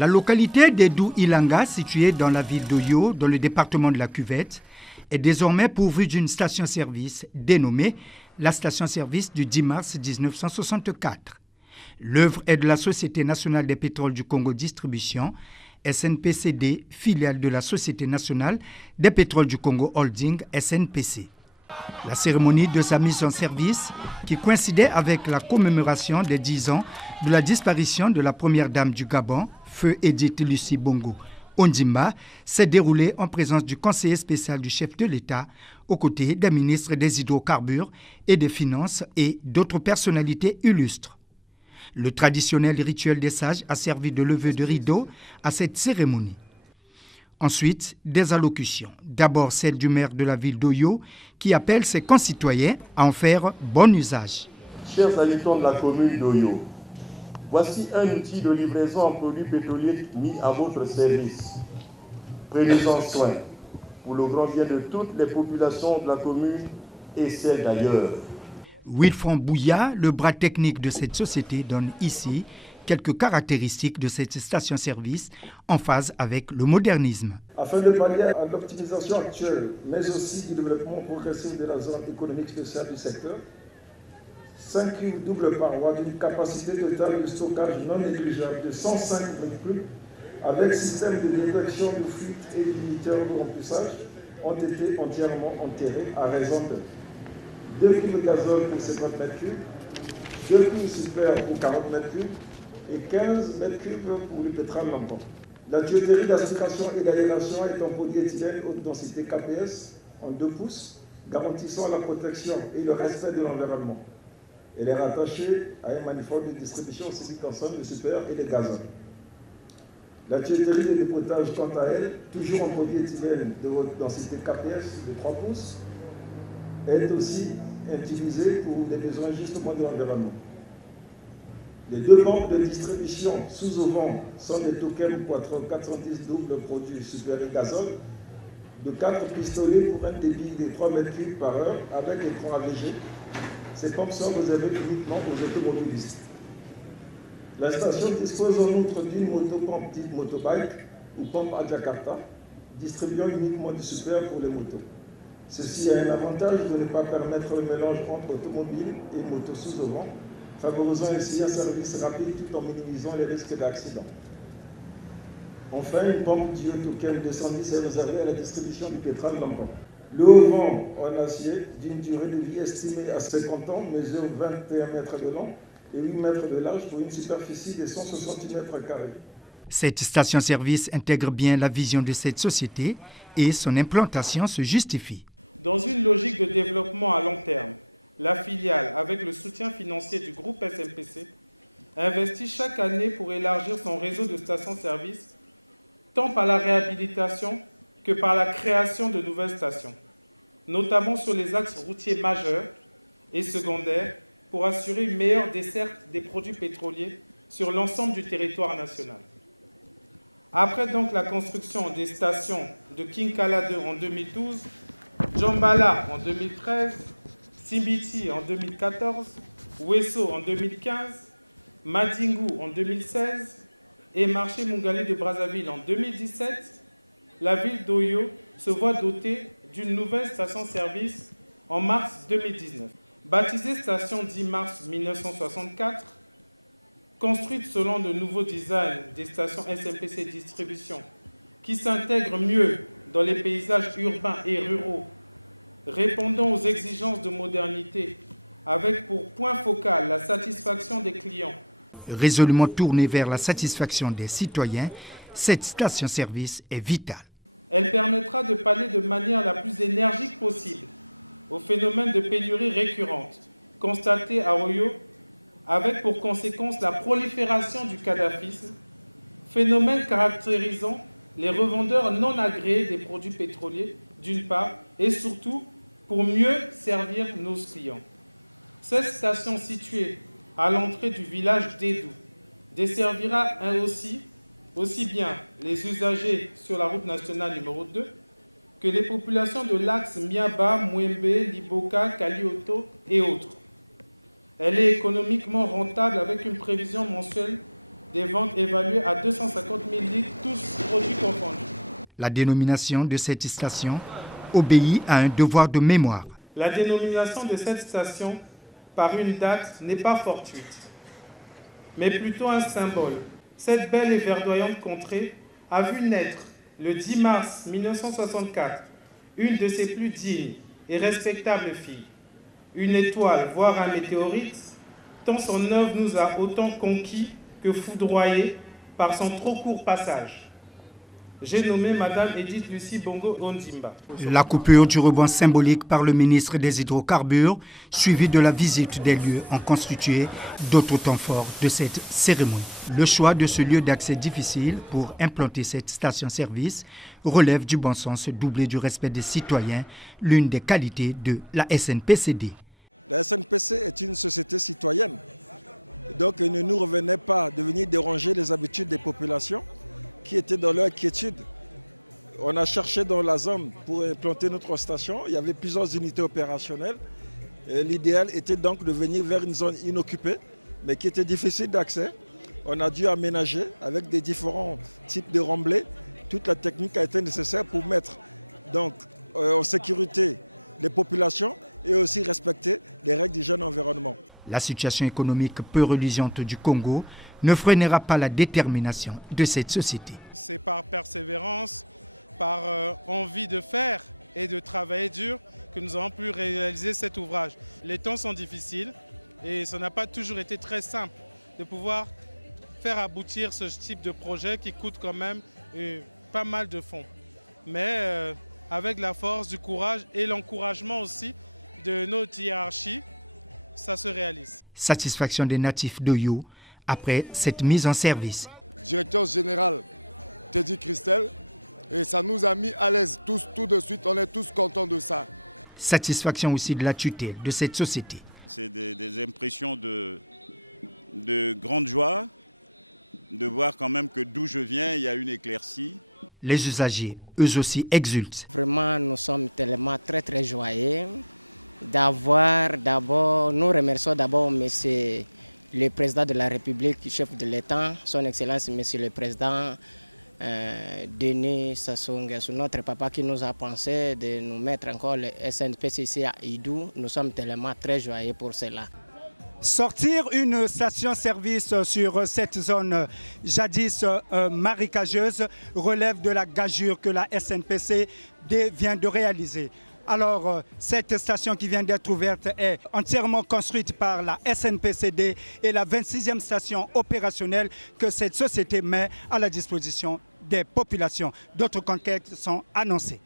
La localité d'Edou-Ilanga, située dans la ville d'Oyo, dans le département de la Cuvette, est désormais pourvue d'une station-service dénommée la station-service du 10 mars 1964. L'œuvre est de la Société nationale des pétroles du Congo Distribution, SNPCD, filiale de la Société nationale des pétroles du Congo Holding, SNPC. La cérémonie de sa mise en service, qui coïncidait avec la commémoration des 10 ans de la disparition de la première dame du Gabon, Feu Edith Lucie Bongo Ondimba, s'est déroulée en présence du conseiller spécial du chef de l'État, aux côtés des ministres des hydrocarbures et des finances et d'autres personnalités illustres. Le traditionnel rituel des sages a servi de levée de rideau à cette cérémonie. Ensuite, des allocutions. D'abord celle du maire de la ville d'Oyo qui appelle ses concitoyens à en faire bon usage. Chers habitants de la commune d'Oyo, voici un outil de livraison en produits pétroliers mis à votre service. Prenez-en soin pour le grand bien de toutes les populations de la commune et celles d'ailleurs. Wilfran Bouya, le bras technique de cette société, donne ici quelques caractéristiques de cette station-service en phase avec le modernisme. Afin de pallier à l'optimisation actuelle, mais aussi du développement progressif de la zone économique spéciale du secteur, 5 cuves double paroi d'une capacité totale de stockage non négligeable de 105 m3 avec système de détection de fuite et limiteur de remplissage ont été entièrement enterrés à raison de 2 cuves gazole pour 50 m3, 2 cuves super pour 40 m3 et 15 m3 pour le pétrole lampant. La tuyauterie d'aspiration et d'aération est en polyéthylène haute densité KPS en 2 pouces, garantissant la protection et le respect de l'environnement. Elle est rattachée à un manifold de distribution aussi ensemble de super et de gazole. La tuyauterie de dépotage, quant à elle, toujours en polyéthylène de haute densité KPS de 3 pouces, est aussi utilisée pour des besoins justement de l'environnement. Les 2 banques de distribution sous auvent sont des tokens Quattro 410 double produits super et gazole de 4 pistolets pour un débit de 3 m3 par heure avec écran AVG. Ces pompes sont réservées uniquement aux automobilistes. La station dispose en outre d'une motopompe dite motobike ou pompe à Jakarta, distribuant uniquement du super pour les motos. Ceci a un avantage de ne pas permettre le mélange entre automobile et moto sous auvent, favorisant ainsi un service rapide tout en minimisant les risques d'accident. Enfin, une pompe du token 210 est réservée à la distribution du pétrole lampant. Le haut-vent en acier, d'une durée de vie estimée à 50 ans, mesure 21 mètres de long et 8 mètres de large pour une superficie de 160 m². Cette station-service intègre bien la vision de cette société et son implantation se justifie. Dans une logique de développement à long terme, la filiale, avec le soutien financier du groupe SNPC, investit chaque année pour élargir son réseau de stations-service, tant par la réhabilitation que par la création de nouvelles stations, notamment sur les axes routiers majeurs et secondaires, pour assurer une meilleure desserte des produits pétroliers sur l'ensemble du territoire national. Après donc la construction des stations de Kinkala 2 en 2012, Djambala en 2013, Simbiti en 2014, Wesso en 2015, Madingu en 2016 et Marché Mungali de Brazzaville en 2017, la ville d'Oyo se voit dotée d'une nouvelle station-service en mars 2019. Baptisée station 10 mars 1964, construite selon de nouveaux designs des stations SNPC Distribution qui s'intègrent mieux dans les paysages urbains et ruraux, répondant aux exigences de modernité, avec pour point focal la satisfaction des clients. Résolument tournée vers la satisfaction des citoyens, cette station-service est vitale. Elle permettra de pallier de manière la plus énergique possible au phénomène de pénurie récurrente constaté à Oyo, avec pour conséquence la prolifération du kadhafisme, phénomène caractérisant les revendeurs non agréés des produits pétroliers, d'une part, et surtout pour mieux servir nos clients. Cette station située à l'entrée du village d'Edou desservira aussi bien les usagers sur la route nationale numéro 2 que les populations de l'axe Miaba, Mwembe, Liboka, Kalioto et autres. Elle est économiquement rentable avec une prévision mensuelle des ventes évaluées à 250 000 litres, tous produits confondus. La dénomination de cette station obéit à un devoir de mémoire. La dénomination de cette station par une date n'est pas fortuite, mais plutôt un symbole. Cette belle et verdoyante contrée a vu naître le 10 mars 1964 une de ses plus dignes et respectables filles. Une étoile, voire un météorite, tant son œuvre nous a autant conquis que foudroyés par son trop court passage. J'ai nommé Madame Edith Lucie Bongo Ondimba. La coupure du ruban symbolique par le ministre des Hydrocarbures, suivie de la visite des lieux, ont constitué d'autres temps forts de cette cérémonie. Le choix de ce lieu d'accès difficile pour implanter cette station-service relève du bon sens doublé du respect des citoyens, l'une des qualités de la SNPCD. La SNPC est une société citoyenne, donc il ne nous revenait pas de venir déranger les habitudes des populations qui étaient dans leur quiétude. On a cherché dans la zone pour implanter notre station. Il y avait plusieurs unités opérationnelles. L'idéal était donc de venir vers une zone inoccupée, mais qui était difficile d'accès. On a dû aménager avec des différents types de remblais. Toute la technique a été nécessaire pour mettre donc, en sécurité les populations et aussi respecter les règles du jeune environnement. La situation économique peu reluisante du Congo ne freinera pas la détermination de cette société. C'est par persévérance, par envie de faire et de travailler dur que nous avons pu réaliser cet ouvrage. Les temps sont difficiles et ça n'a pas toujours été très simple de pouvoir faire aboutir ce type de projet qui coûte quand même pas mal de fonds. Mais avec la force, du courage et l'encouragement aussi de notre hiérarchie, ça se réalise. Satisfaction des natifs d'Oyo après cette mise en service. Directeur général Teddy Christel, et ça nous a mis à l'aise tous, tout de suite, on est tous contents de ça. Satisfaction aussi de la tutelle de cette société. C'est des impressions de grande joie, de voir quand même que d'où je viens, il y a une éclaircie. Les usagers, eux aussi, exultent. Vraiment, nous sommes tellement très joyeux nous remercions d'abord monsieur le président de la République, chef de l'État, son Excellence monsieur le président Denis Sassou Nguesso, notre papa qui nous a pensé de nous mettre encore le SNPC ici à Idou. Nous sommes tellement très joyeux pour cela. Sortir une station-service sur cette zone jadis marécageuse relève de la gageure que la SNPC vient de réaliser. Alors, cette station qui vient d'être ouverte est entièrement construite par la SNPCD et la 26e station opérationnelle que cette société met à la disposition des populations. D'autres conquêtes sont annoncées.